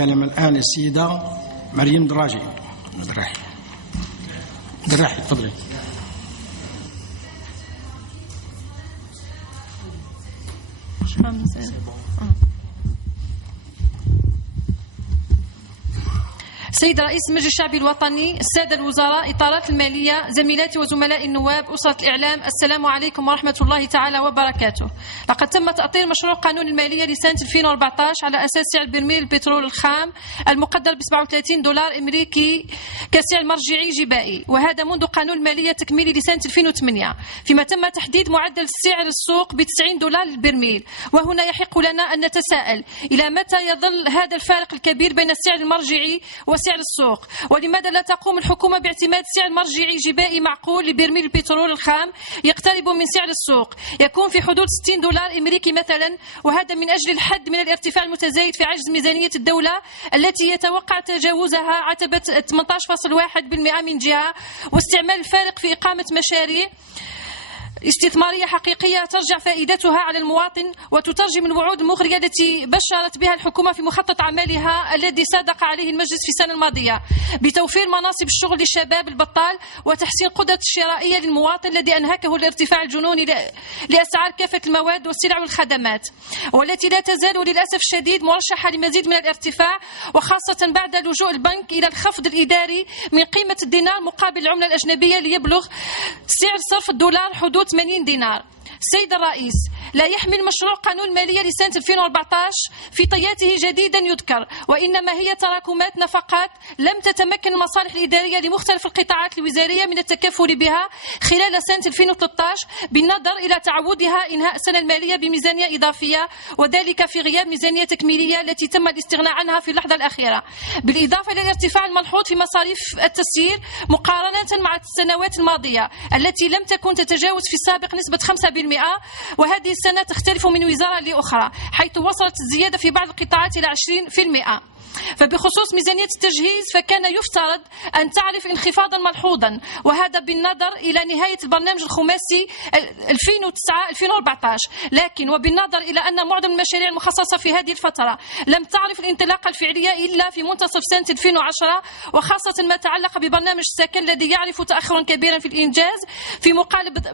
الكلمة الآن السيدة مريم دراجي. دراحي تفضلي. سيد رئيس المجلس الشعبي الوطني، السادة الوزراء، إطارات المالية، زميلاتي وزملاء النواب، أسرة الإعلام، السلام عليكم ورحمة الله تعالى وبركاته. لقد تم تأطير مشروع قانون المالية لسنة 2014 على أساس سعر برميل البترول الخام المقدر ب $37 أمريكي كسعر مرجعي جبائي، وهذا منذ قانون المالية التكميلي لسنة 2008، فيما تم تحديد معدل سعر السوق ب $90 للبرميل. وهنا يحق لنا أن نتساءل إلى متى يظل هذا الفارق الكبير بين السعر المرجعي وسعر السوق؟ ولماذا لا تقوم الحكومة باعتماد سعر مرجعي جبائي معقول لبرميل البترول الخام يقترب من سعر السوق، يكون في حدود $60 أمريكي مثلا، وهذا من أجل الحد من الارتفاع المتزايد في عجز ميزانية الدولة التي يتوقع تجاوزها عتبة 18.1% من جهة، واستعمال الفارق في إقامة مشاريع استثمارية حقيقية ترجع فائدتها على المواطن وتترجم الوعود المغرية التي بشرت بها الحكومة في مخطط أعمالها الذي صادق عليه المجلس في السنة الماضية، بتوفير مناصب الشغل للشباب البطال وتحسين قدرة الشرائية للمواطن الذي أنهكه الارتفاع الجنوني لأسعار كافة المواد والسلع والخدمات، والتي لا تزال للأسف الشديد مرشحة لمزيد من الارتفاع، وخاصة بعد لجوء البنك إلى الخفض الإداري من قيمة الدينار مقابل العملة الأجنبية ليبلغ سعر صرف الدولار حدود $80. سيد الرئيس، لا يحمل مشروع قانون المالية لسنة 2014 في طياته جديدا يذكر، وإنما هي تراكمات نفقات لم تتمكن المصالح الإدارية لمختلف القطاعات الوزارية من التكفل بها خلال سنة 2013 بالنظر إلى تعودها إنهاء السنة المالية بميزانية إضافية، وذلك في غياب ميزانية تكميلية التي تم الاستغناء عنها في اللحظة الأخيرة، بالإضافة إلى الارتفاع الملحوظ في مصاريف التسيير مقارنة مع السنوات الماضية التي لم تكن تتجاوز في السابق نسبة 5%، وهذه السنة تختلف من وزارة لأخرى، حيث وصلت الزيادة في بعض القطاعات إلى 20%. فبخصوص ميزانية التجهيز فكان يفترض أن تعرف انخفاضا ملحوظا، وهذا بالنظر إلى نهاية البرنامج الخماسي 2009-2014، لكن وبالنظر إلى أن معظم المشاريع المخصصة في هذه الفترة لم تعرف الانطلاقة الفعلية إلا في منتصف سنة 2010، وخاصة ما تعلق ببرنامج السكن الذي يعرف تأخرا كبيرا في الإنجاز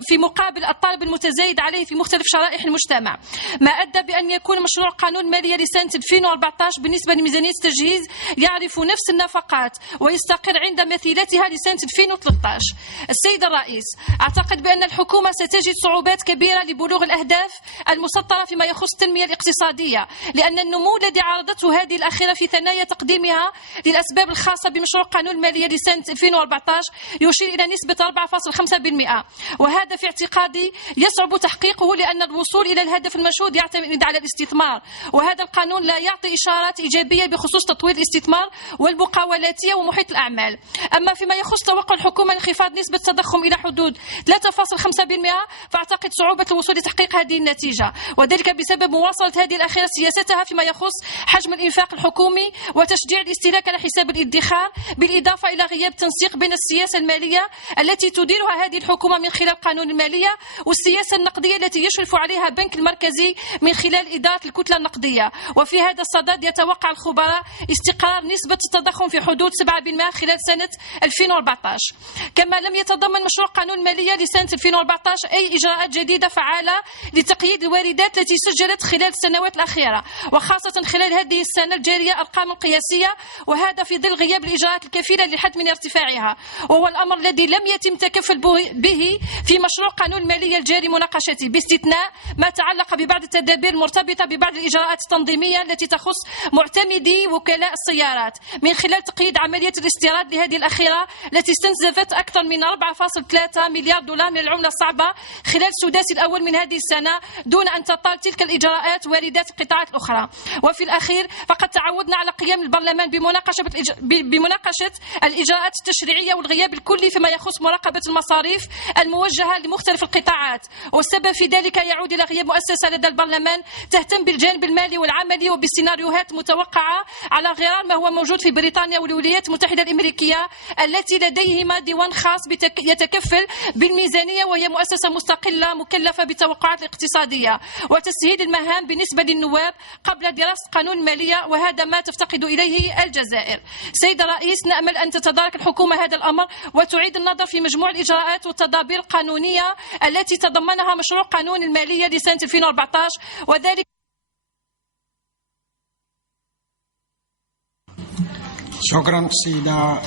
في مقابل الطلب المتزايد عليه في مختلف شرائح المجتمع، ما أدى بأن يكون مشروع قانون مالية لسنة 2014 بالنسبة لميزانية التجهيز يعرف نفس النفقات ويستقر عند مثيلتها لسنة 2013. السيد الرئيس، أعتقد بأن الحكومة ستجد صعوبات كبيرة لبلوغ الأهداف المسطرة فيما يخص التنمية الاقتصادية، لأن النمو الذي عرضته هذه الأخيرة في ثنايا تقديمها للأسباب الخاصة بمشروع قانون المالية لسنة 2014 يشير إلى نسبة 4.5%، وهذا في اعتقادي يصعب تحقيقه لأن الوصول إلى الهدف المشهود يعتمد على الاستثمار، وهذا القانون لا يعطي إشارات إيجابية بخصوص تطوير الاستثمار والمقاولاتية ومحيط الأعمال. أما فيما يخص توقع الحكومة انخفاض نسبة التضخم إلى حدود 3.5%، فأعتقد صعوبة الوصول لتحقيق هذه النتيجة، وذلك بسبب مواصلة هذه الأخيرة سياستها فيما يخص حجم الإنفاق الحكومي وتشجيع الاستهلاك على حساب الادخار، بالإضافة إلى غياب تنسيق بين السياسة المالية التي تديرها هذه الحكومة من خلال قانون المالية والسياسة النقدية التي يشرف عليها البنك المركزي من خلال إدارة الكتلة النقدية. وفي هذا الصدد يتوقع الخبراء استقرار نسبة التضخم في حدود 7% خلال سنة 2014. كما لم يتضمن مشروع قانون المالية لسنة 2014 أي إجراءات جديدة فعالة لتقييد الواردات التي سجلت خلال السنوات الأخيرة، وخاصة خلال هذه السنة الجارية أرقام قياسية، وهذا في ظل غياب الإجراءات الكفيلة للحد من ارتفاعها، وهو الأمر الذي لم يتم تكفل به في مشروع قانون المالية الجاري مناقشته، باستثناء ما تعلق ببعض التدابير المرتبطة ببعض الإجراءات التنظيمية التي تخص معتمدي وكلاء السيارات من خلال تقييد عملية الاستيراد لهذه الأخيرة التي استنزفت أكثر من 4.3 مليار دولار من العملة الصعبة خلال السداس الأول من هذه السنة، دون أن تطال تلك الإجراءات واردات القطاعات الأخرى. وفي الأخير فقد تعودنا على قيام البرلمان بمناقشة الإجراءات التشريعية والغياب الكلي فيما يخص مراقبة المصاريف الموجهة لمختلف القطاعات، والسبب في ذلك يعود إلى غياب مؤسسة لدى البرلمان تهتم بالجانب المالي والعملي وبالسيناريوهات المتوقعة على غرار ما هو موجود في بريطانيا والولايات المتحدة الأمريكية التي لديهما ديوان خاص يتكفل بالميزانية، وهي مؤسسة مستقلة مكلفة بالتوقعات الاقتصادية وتسهيل المهام بالنسبة للنواب قبل دراسة قانون المالية، وهذا ما تفتقد إليه الجزائر. سيد الرئيس، نأمل أن تتدارك الحكومة هذا الأمر وتعيد النظر في مجموع الإجراءات والتدابير القانونية التي تضمنها مشروع قانون المالية لسنة 2014، وذلك. شكرا السيدة